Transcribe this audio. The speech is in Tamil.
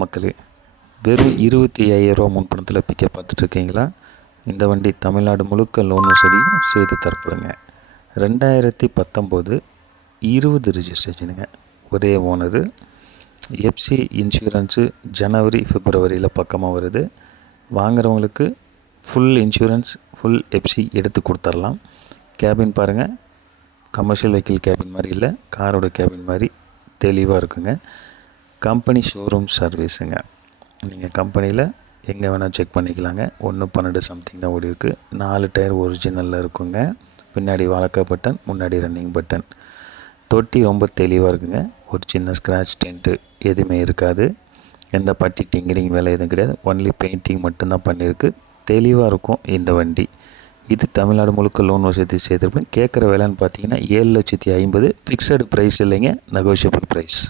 மக்களே வெறும் இருபத்தி ஐயாயிரரூவா முன்பணத்தில் பிக்கப் பார்த்துட்ருக்கீங்களா இந்த வண்டி தமிழ்நாடு முழுக்க லோன் வசதியும் செய்து தரப்படுங்க. ரெண்டாயிரத்தி பத்தொம்போது இருபது ரிஜிஸ்ட்ரேஷனுங்க ஒரே ஓனரு எஃப்சி இன்சூரன்ஸு ஜனவரி பிப்ரவரியில் பக்கமாக வருது. வாங்குறவங்களுக்கு ஃபுல் இன்சூரன்ஸ் ஃபுல் எஃப்சி எடுத்து கொடுத்துர்லாம். கேபின் பாருங்கள் கமர்ஷியல் வெஹிக்கிள் கேபின் மாதிரி இல்லை. காரோட கேபின் மாதிரி தெளிவாக இருக்குங்க. கம்பெனி ஷோரூம் சர்வீஸுங்க நீங்கள் கம்பெனியில் எங்கே வேணால் செக் பண்ணிக்கலாங்க. ஒன்று பன்னெண்டு சம்திங் தான் ஓடி இருக்குது நாலு டயர் ஒரிஜினலில் இருக்குங்க. பின்னாடி வழக்க பட்டன் முன்னாடி ரன்னிங் பட்டன் தொட்டி ரொம்ப தெளிவாக இருக்குங்க. ஒரு சின்ன ஸ்க்ராட்ச் டென்ட்டு எதுவுமே இருக்காது. எந்த பட்டி டிங்கிரிங் வேலை எதுவும் கிடையாது. ஒன்லி பெயிண்டிங் மட்டும்தான் பண்ணியிருக்கு. தெளிவாக இருக்கும் இந்த வண்டி. இது தமிழ்நாடு முழுக்க லோன் வசதி செய்திருப்பேன். கேட்குற விலைன்னு பார்த்தீங்கன்னா ஏழு லட்சத்தி ஐம்பது ஃபிக்ஸடு ப்ரைஸ் இல்லைங்க. Negotiable price